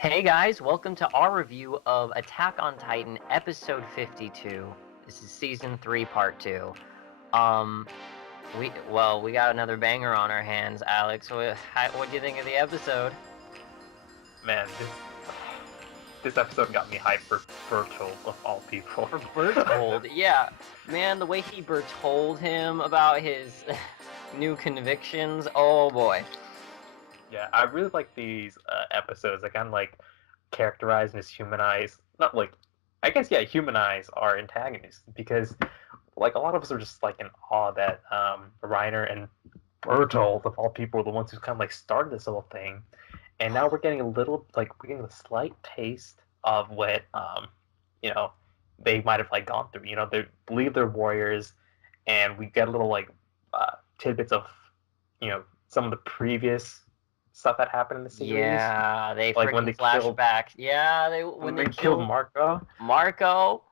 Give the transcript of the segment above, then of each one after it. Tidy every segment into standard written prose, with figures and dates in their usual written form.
Hey guys, welcome to our review of Attack on Titan episode 52. This is season 3 part 2. Um we got another banger on our hands, Alex. What do you think of the episode? Man, this episode got me hyped for Virtual of all people. For Bertold, yeah. Man, the way he Bertold him about his new convictions. Oh boy. Yeah, I really like these episodes. I kind of like characterize and humanize, not like, I guess, yeah, humanize our antagonists because, like, a lot of us are just like in awe that Reiner and Bertolt, of all people, are the ones who kind of like started this whole thing, and now we're getting we're getting a slight taste of what they might have like gone through. They believe they're warriors, and we get a little like tidbits of some of the previous stuff that happened in the series. Yeah, they like freaking flashback. Yeah, when they killed Marco. Marco,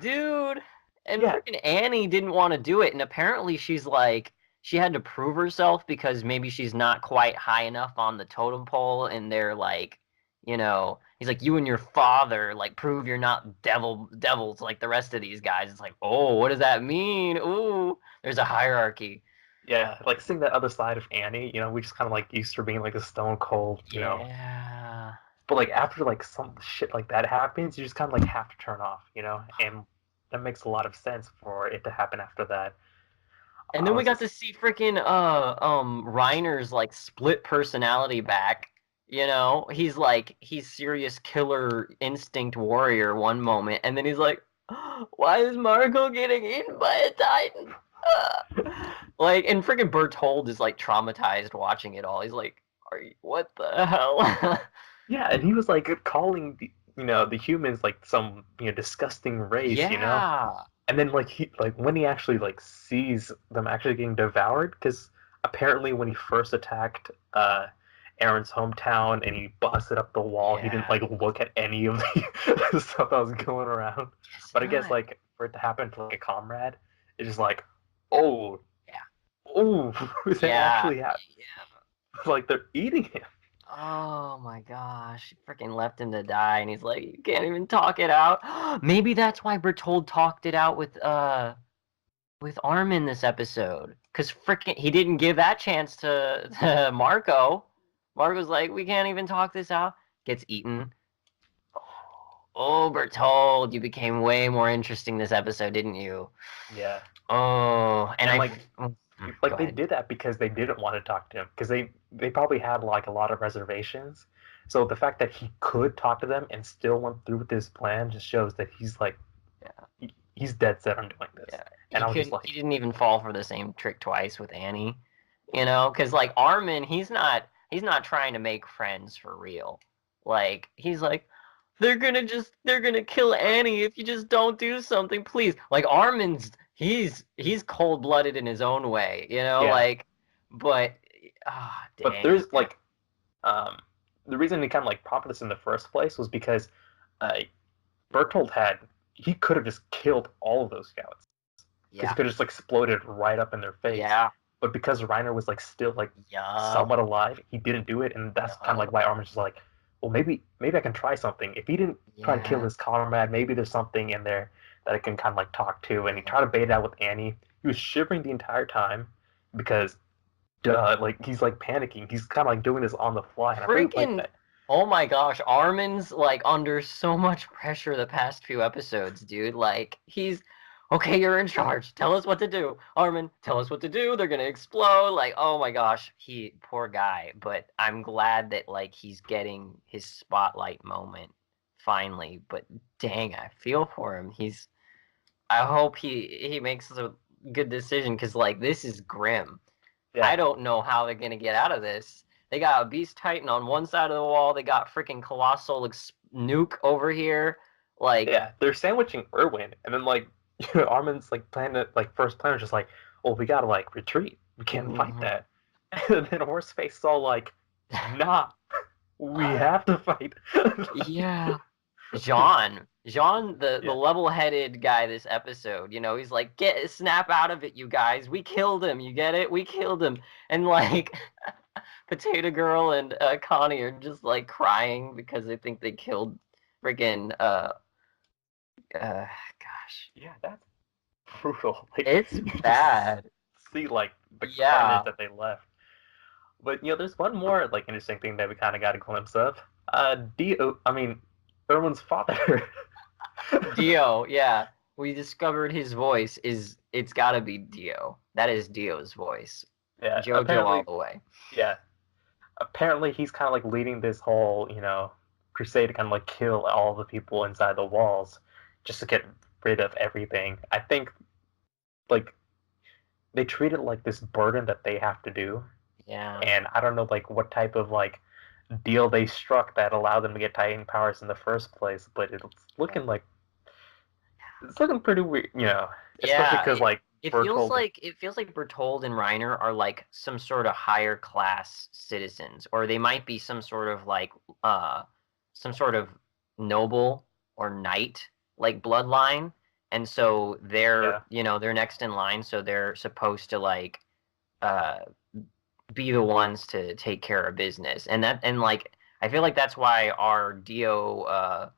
dude, and Yeah. freaking Annie didn't want to do it, and apparently she's like she had to prove herself because maybe she's not quite high enough on the totem pole, and they're like, he's like, you and your father, like, prove you're not devils like the rest of these guys. It's like, oh, what does that mean? Ooh, there's a hierarchy. Yeah, like seeing that other side of Annie, we just kind of like used her being like a stone cold, Yeah. But like after like some shit like that happens, you just kind of like have to turn off, and that makes a lot of sense for it to happen after that. And then we got to see freaking Reiner's like split personality back. He's serious killer instinct warrior one moment, and then he's like, why is Marco getting eaten by a Titan? Like, and freaking Bertold is like traumatized watching it all. He's like, what the hell? Yeah, and he was like calling the humans like some disgusting race, Yeah. And then when he actually like sees them actually getting devoured, because apparently when he first attacked Aaron's hometown and he busted up the wall, he didn't like look at any of the stuff that was going around. But I guess like for it to happen to like a comrade, it's just like, oh Yeah. Oh, that actually happened. Yeah. Like they're eating him. Oh my gosh, he freaking left him to die, and he's like, you can't even talk it out. Maybe that's why Bertold talked it out with Armin this episode, because freaking he didn't give that chance to Marco. Marco's like, we can't even talk this out. Gets eaten. Oh, Bertold, you became way more interesting this episode, didn't you? Yeah. Oh, and they did that because they didn't want to talk to him, because they probably had like a lot of reservations. So the fact that he could talk to them and still went through with his plan just shows that he's like, he's dead set on doing this. Yeah. And I was just like, he didn't even fall for the same trick twice with Annie, because like Armin, he's not trying to make friends for real. Like, he's like, they're gonna kill Annie if you just don't do something, please. Like, Armin's he's cold blooded in his own way, like, but dang. But there's like the reason he kind of like prompted this in the first place was because Bertold he could have just killed all of those scouts. Because he could have just like exploded right up in their face. Yeah. But because Reiner was like still like somewhat alive, he didn't do it, and that's kind of like why Armin's just like, well, maybe I can try something. If he didn't try to kill his comrade, maybe there's something in there that I can kind of like talk to. And he tried to bait it out with Annie. He was shivering the entire time because, like he's like panicking. He's kind of like doing this on the fly. And I really like that. Oh my gosh, Armin's like under so much pressure the past few episodes, dude. Like, he's okay, you're in charge. Tell us what to do. Armin, tell us what to do. They're gonna explode. Like, oh my gosh, poor guy. But I'm glad that like he's getting his spotlight moment finally. But dang, I feel for him. I hope he makes a good decision, because like this is grim. Yeah. I don't know how they're gonna get out of this. They got a Beast Titan on one side of the wall. They got freaking Colossal Nuke over here. Like, yeah, they're sandwiching Irwin, and then like Armin's like first plan was just like, well, we gotta like retreat. We can't fight that. And then Horseface is all like, nah, we have to fight. Yeah. Jean, the level-headed guy this episode, he's like, snap out of it, you guys. We killed him. You get it? We killed him. And like, Potato Girl and Connie are just like crying because they think they killed friggin' gosh. Yeah, that's brutal. Like It's you just bad. see like the carnage Yeah. that they left. But there's one more like interesting thing that we kind of got a glimpse of. Dio, I mean, Erwin's father. Dio, yeah. We discovered his voice it's gotta be Dio. That is Dio's voice. Yeah, Jojo all apparently, the way. yeah, apparently he's kind of like leading this whole, crusade to kind of like kill all the people inside the walls, just to get rid of everything. I think like they treat it like this burden that they have to do, Yeah. and I don't know like what type of like deal they struck that allowed them to get Titan powers in the first place, but it's looking pretty weird, especially Yeah. because like It feels Bertold. like Bertold and Reiner are like some sort of higher class citizens, or they might be some sort of noble or knight like bloodline, and so they're Yeah, they're next in line, so they're supposed to like uh be the ones to take care of business, and like I feel like that's why our Dio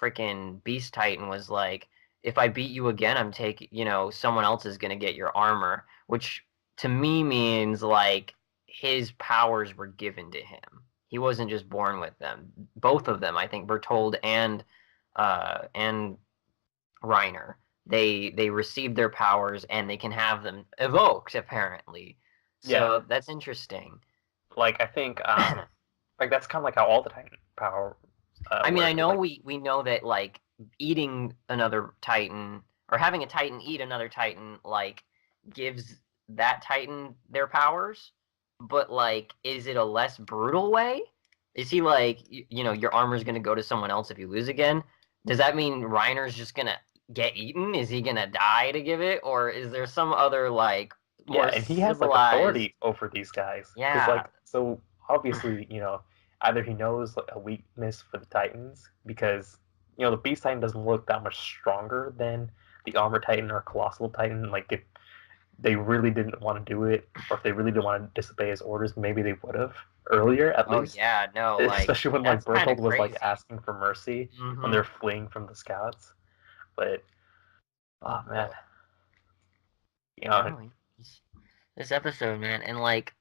freaking Beast Titan was like, if I beat you again, I'm taking, someone else is gonna get your armor, which to me means like his powers were given to him. He wasn't just born with them. Both of them, I think, Bertold and Reiner, they received their powers and they can have them evoked apparently. yeah. So that's interesting. Like I think like that's kind of like how all the Titan power I mean, I work. know Like we know that like eating another Titan or having a Titan eat another Titan like gives that Titan their powers, but like is it a less brutal way? Is he like your armor's gonna go to someone else if you lose again? Does that mean Reiner's just gonna get eaten? Is he gonna die to give it, or is there some other like yeah, more and he has like civilized? authority over these guys because Yeah. like so obviously either he knows like a weakness for the Titans because the Beast Titan doesn't look that much stronger than the Armor Titan or Colossal Titan. Like if they really didn't want to do it, or if they really didn't want to disobey his orders, maybe they would have earlier at Oh least. yeah, no, like Especially when like that's kind of Bertold was like crazy. asking for mercy when Mm-hmm. they're fleeing from the scouts. But oh Oh man, boy. you know, No, this episode, man, and like,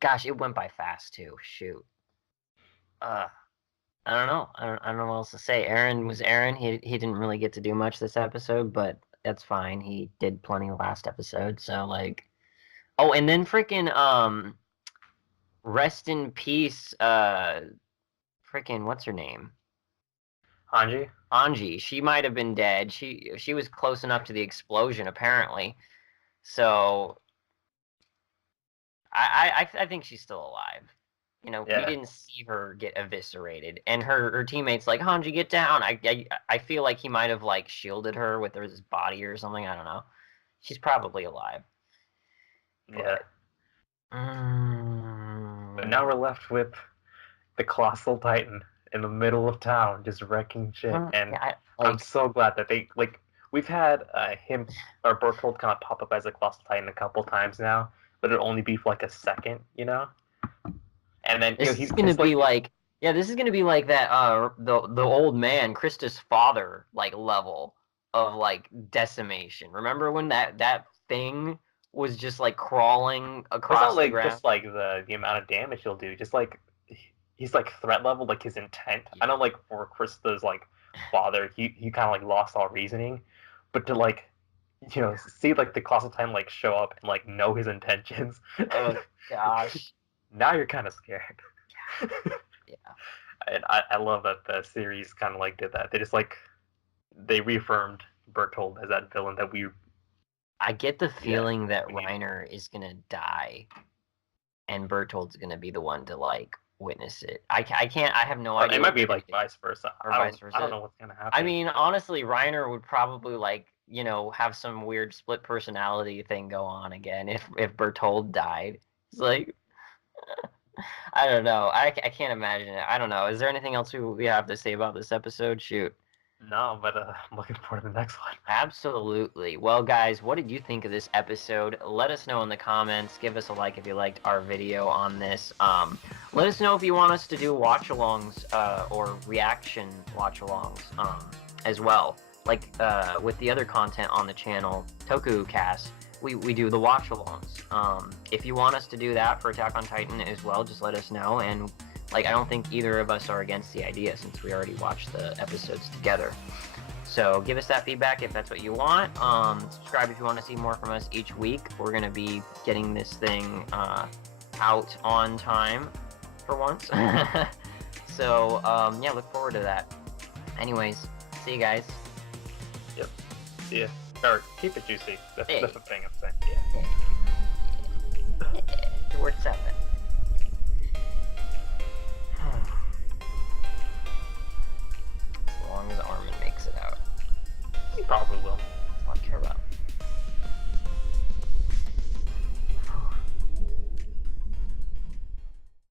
gosh, it went by fast too. Shoot. Uh, I don't know. I don't know what else to say. Aaron was Aaron. He didn't really get to do much this episode, but that's fine. He did plenty last episode. So like, oh, and then freaking rest in peace. Freaking what's her name? Hanji. Anji. She might have been dead. She was close enough to the explosion apparently. So I think she's still alive. We Yeah, didn't see her get eviscerated, and her teammates like Hanji, get down. I feel like he might have like shielded her with his body or something. I don't know. She's probably alive, yeah. but But now we're left with the Colossal Titan in the middle of town, just wrecking shit. And yeah, I'm like so glad that they like we've had him or Bertold kind of pop up as a Colossal Titan a couple times now, but it'll only be for like a second. And then this is he's gonna it's be like like yeah, this is gonna be like that the old man Krista's father like level of like decimation. Remember when that thing was just like crawling it's not across the like ground? just like the amount of damage he'll do, just like he's like threat level, like his intent. I know like for Krista's like father, he kind of like lost all reasoning, but to like see like the Colossal Titan like show up and like know his intentions. Oh gosh. Now you're kind of scared. Yeah. And I love that the series kind of like did that. They just like they reaffirmed Bertold as that villain that I get the yeah feeling that we needed. Reiner is gonna die and Bertold's gonna be the one to like witness it. I can't. I have no It idea might what be they're gonna like do, vice versa. or I vice don't I don't versa. know what's gonna I happen. mean, honestly, Reiner would probably like have some weird split personality thing go on again if Bertold died. It's like I don't know. I can't imagine it. I don't know. Is there anything else we have to say about this episode? Shoot. No, but I'm looking forward to the next one. Absolutely. Well, guys, what did you think of this episode? Let us know in the comments. Give us a like if you liked our video on this. Let us know if you want us to do watch-alongs or reaction watch-alongs as well. Like with the other content on the channel, Toku Cast, we do the watch-alongs. If you want us to do that for Attack on Titan as well, just let us know. And like, I don't think either of us are against the idea since we already watched the episodes together. So give us that feedback if that's what you want. Subscribe if you want to see more from us each week. We're going to be getting this thing out on time for once. So, yeah, look forward to that. Anyways, see you guys. Yep. See ya. Or keep it juicy. That's the thing I'm saying. Yeah. It works out then. As long as Armin makes it out. He probably will.